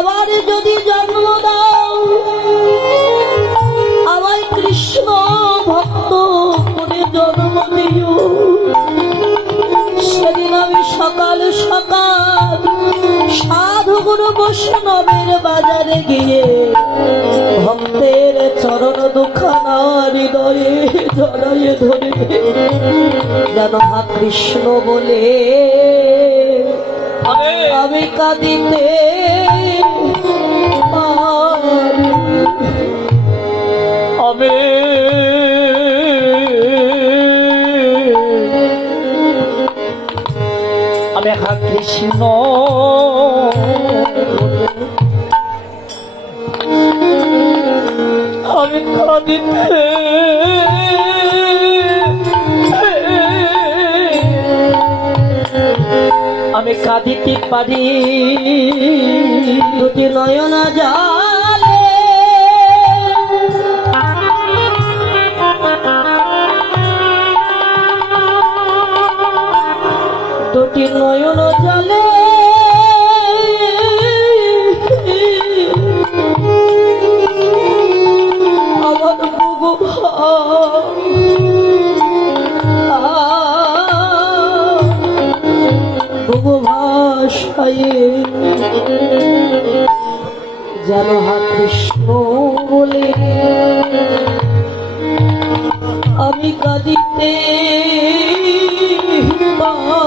আবার যদি জন্ম দাও আমায় কৃষ্ণ ভক্ত করে জন্ম দিও। সেদিন আমি সকাল সকাল সাধুগুরু বৈষ্ণবের বাজারে গিয়ে ভক্তের চরণ দুখানা হৃদয়ে জড়াইয়ে ধরবে যেন হা কৃষ্ণ বলে আমি কাঁদিতে কৃষ্ণ। আমি কাঁদিতে আমি কাঁদিতে পারি। দুটি নয়ন জালে যেন হা কৃষ্ণ বলে। আমি কাঁদিতে পারি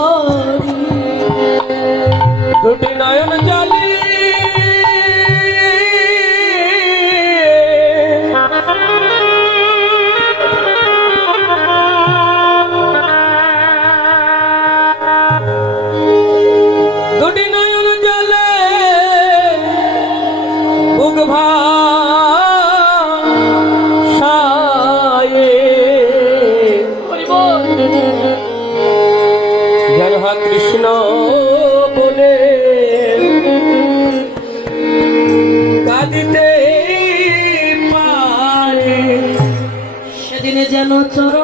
সেদিনে যেন চরণ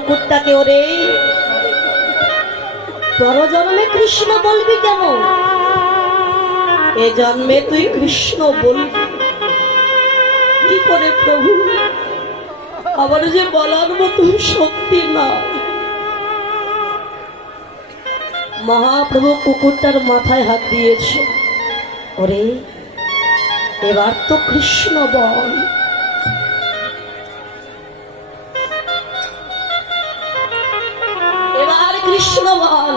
কুকুরটাকে ওরে। পরজন্মে কৃষ্ণ বলবি কেন এ জন্মে তুই কৃষ্ণ বলবি। কি করে প্রভু? আমার যে বলার মতো শক্তি না মহাপ্রভু কুকুরটার মাথায় হাত দিয়েছে। ওরে, এবার তো কৃষ্ণ বল। কৃষ্ণ বল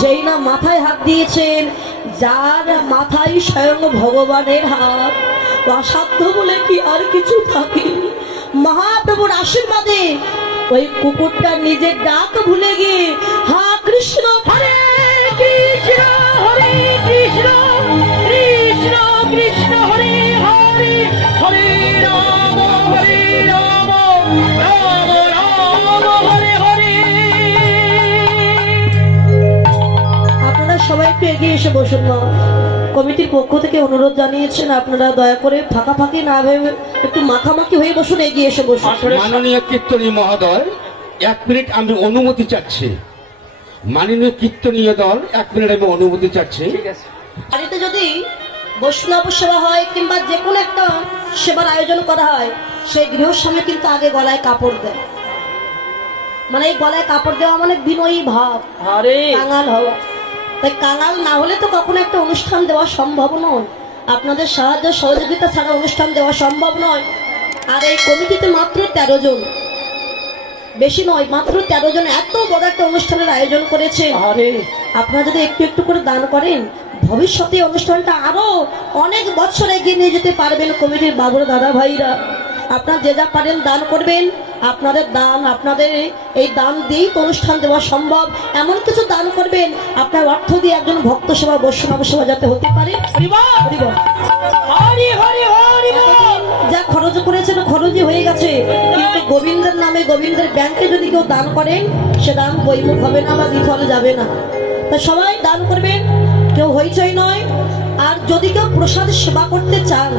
যেই না মাথায় হাত দিয়েছেন, যার মাথায় স্বয়ং ভগবানের হাত। অসাধ্য বলে কি আর কিছু থাকে? মহাপ্রভুর আশীর্বাদে ওই কুকুরটা নিজের ডাক ভুলে গিয়ে, হা কৃষ্ণ, হরে কৃষ্ণ হরে কৃষ্ণ কৃষ্ণ কৃষ্ণ, হরে হরে হরে রাম হরে রাম। সবাই একটু এগিয়ে এসে বসুন না কমিটির পক্ষ থেকে অনুরোধ জানিয়েছেন আপনারা দয়া করে ফাঁকা ফাঁকি না ভেবে একটু মাখামাখি হয়ে বসুন এগিয়ে এসে বসুন। মাননীয় কীর্তনী মহোদয় এক মিনিট আমি অনুমতি চাচ্ছি। মাননীয় কীর্তনীয় দল এক মিনিট আমি অনুমতি চাচ্ছি। ঠিক বাড়িতে যদি বৈষ্ণব সেবা হয় কিংবা যে কোনো একটা সেবার আয়োজন করা হয় সেই গৃহস্বামী কিন্তু আগে গলায় কাপড় দেয়। মানে এই গলায় কাপড় দেওয়া মানে বিনয়ী ভাব আরে। কাঙাল হওয়া। তাই কাঙাল না হলে তো কখনো একটা অনুষ্ঠান দেওয়া সম্ভব নয়। আপনাদের সাহায্য সহযোগিতা ছাড়া অনুষ্ঠান দেওয়া সম্ভব নয়। আর এই কমিটিতে মাত্র তেরো জন। বেশি নয় মাত্র তেরো জন এত বড় একটা অনুষ্ঠানের আয়োজন করেছে আরে। আপনারা যদি একটু একটু করে দান করেন ভবিষ্যতে অনুষ্ঠানটা আরও অনেক বছর এগিয়ে নিয়ে যেতে পারবেন কমিটির বাবুর দাদা ভাইরা আপনারা যে যা পারেন দান করবেন। আপনাদের দান আপনাদের এই দান দিয়েই তো অনুষ্ঠান দেওয়া সম্ভব। এমন কিছু দান করবেন আপনার অর্থ দিয়ে একজন ভক্ত সেবা বৈষ্ণব সেবা যাতে হতে পারে। যা খরচ করেছেন খরচই হয়ে গেছে। কিন্তু গোবিন্দের নামে গোবিন্দের ব্যাংকে যদি কেউ দান করেন সে দান বৈমুখ হবে না বা বিফলে যাবে না। তা সবাই দান করবেন কেউ হইচই নয়। আর যদি কেউ প্রসাদ সেবা করতে চান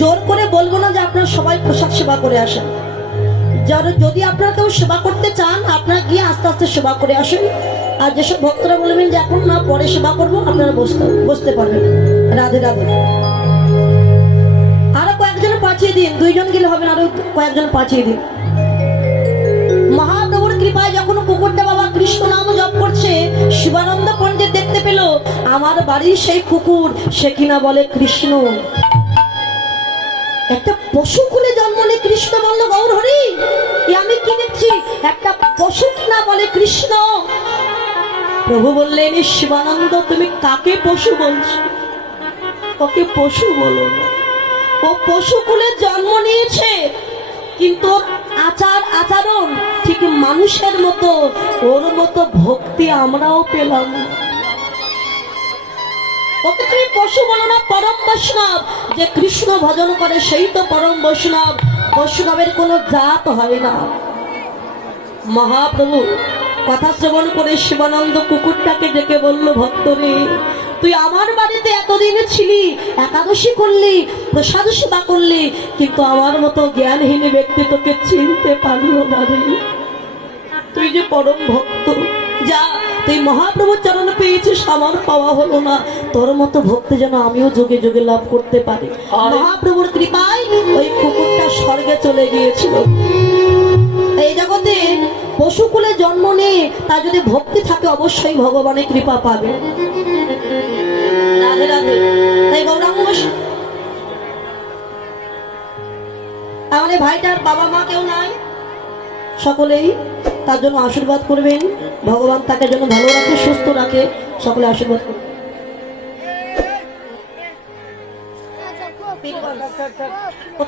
জোর করে বলব না যে আপনারা সবাই প্রসাদ সেবা করে আসেন। যার- যদি আপনারা কেউ সেবা করতে চান, আপনারা গিয়ে আস্তে আস্তে সেবা করে আসেন। আর যেসব ভক্তরা বলবেন যে, এখন না, পরে সেবা করব, আপনারা বসতে বসতে পারবেন। রাধে রাধে। আরও কয়েকজন পাঠিয়ে দিন। দুইজন গেলে হবে আরও কয়েকজন পাঠিয়ে দিন। মহাপ্রভুর কৃপায় যখন কুকুরটা বাবা কৃষ্ণ নাম জপ করছে, শিবানন্দ পণ্ডিত দেখতে পেল, আমার বাড়ির সেই কুকুর, সে কিনা বলে কৃষ্ণ? একটা পশু কুলে জন্ম নিয়ে কৃষ্ণ বলল, গৌর হরি আমি কি দেখছি? একটা পশু কিনা বলে কৃষ্ণ? প্রভু বললেন "এ শিবানন্দ তুমি কাকে পশু বলছো? ওকে পশু বলো ও পশু কুলে জন্ম নিয়েছে, কিন্তু আচার, আচরণ ঠিক মানুষের মতো, ওর মতো ভক্তি আমরাও পেলাম না। তুমি পশু বলো না, পরম বৈষ্ণব। যে কৃষ্ণ ভজন করে, সেই তো পরম বৈষ্ণব। বৈষ্ণবের কোনো জাত হয় না। মহাপ্রভু, কথা শ্রবণ করে শিবানন্দ কুকুরটাকে ডেকে বলল, ভক্তরে, তুই আমার বাড়িতে এতদিন ছিলি, একাদশী করলি, প্রসাদ সেবা করলি, কিন্তু আমার মতো জ্ঞানহীন ব্যক্তি তোকে চিনতে পারল না রে। তুই যে পরম ভক্ত, যা তুই মহাপ্রভুর চরণ পেয়েছিস আমার পাওয়া হলো না। তোর মতো ভক্তি যেন আমিও যোগে যোগে লাভ করতে পারি। মহাপ্রভুর কৃপায় ওই কুকুরটা স্বর্গে চলে গিয়েছিল। এই জগতে পশুকুলে জন্ম নিয়ে তার যদি ভক্তি থাকে অবশ্যই ভগবানের কৃপা পাবে। রাধে রাধে। তাই গৌরাঙ্গ স- আমাদের ভাইটার বাবা মা কেউ নাই? সকলেই? তার জন্য আশীর্বাদ করবেন। ভগবান তাকে যেন ভালো রাখে সুস্থ রাখে। সকলে আশীর্বাদ করবেন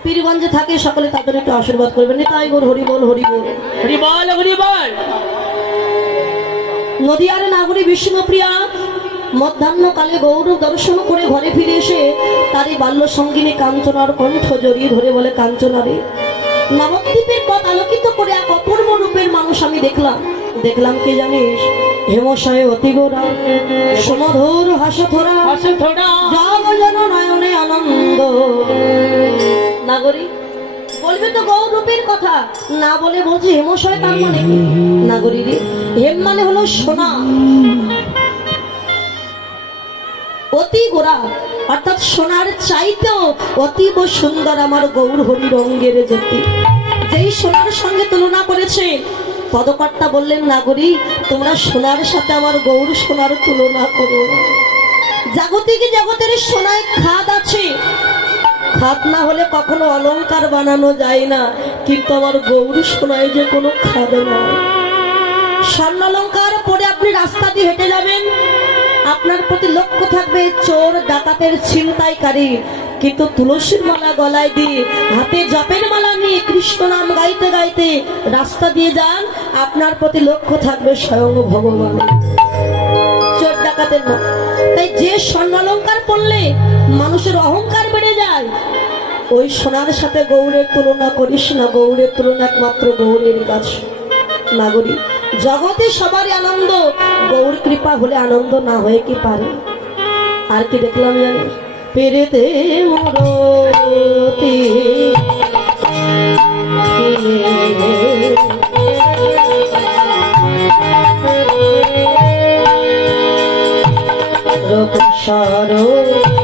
পীরগঞ্জে থাকে সকলে জন্য একটু আশীর্বাদ করবেন। তাই গোর হরি বল হরি বল। হরিবল হরিবল নদিয়ার নাগরী বিষ্ণুপ্রিয়া মধ্যাহ্নকালে গৌরব দর্শন করে ঘরে ফিরে এসে তারই বাল্য সঙ্গিনী কাঞ্চনার কণ্ঠ জড়িয়ে ধরে বলে কাঞ্চনারে নবদ্বীপের পথ আলোকিত করে এক অপূর্ব রূপের মানুষ আমি দেখলাম। দেখলাম কে জানিস? হেমশয়ে অতি গোরা সমধুর হাসে থোড়া। জগ যেন নয়নে আনন্দ। নাগরিক বলবে তো গৌরূপের কথা। না বলে বলছে হেমশয় তার মানে কি? নাগরিক হেম মানে হলো সোনা। অতি গোরা অর্থাৎ সোনার চাইতেও অতীব সুন্দর আমার গৌর হরি রঙ্গের জ্যোতি যেই সোনার সঙ্গে তুলনা করেছে। পদকর্তা বললেন নাগরিক তোমরা সোনার সাথে আমার গৌর সোনার তুলনা করো। জাগতিক জগতের সোনায় খাদ আছে। খাদ না হলে কখনো অলঙ্কার বানানো যায় না। কিন্তু আমার গৌর সোনায় যে কোনো খাদ নয়। স্বর্ণ অলংকার পরে আপনি রাস্তা দিয়ে হেঁটে যাবেন। আপনার প্রতি লক্ষ্য থাকবে চোর, ডাকাতের ছিনতাইকারী। কিন্তু তুলসীর মালা গলায় দিয়ে হাতে জপের মালা নিয়ে কৃষ্ণ নাম গাইতে গাইতে রাস্তা দিয়ে যান, আপনার প্রতি লক্ষ্য থাকবে স্বয়ং ভগবান। চোর ডাকাতের না তাই যে স্বর্ণালঙ্কার পড়লে মানুষের অহংকার বেড়ে যায়, ওই সোনার সাথে গৌরের তুলনা করিস না, গৌরের তুলনা একমাত্র গৌরের কাছে নাগরিক, জগতে সবারই আনন্দ, গৌর কৃপা হলে আনন্দ না হয়ে কি পারে? আর কি দেখলাম জানি পেরেতে মরতে রূপসার কিবা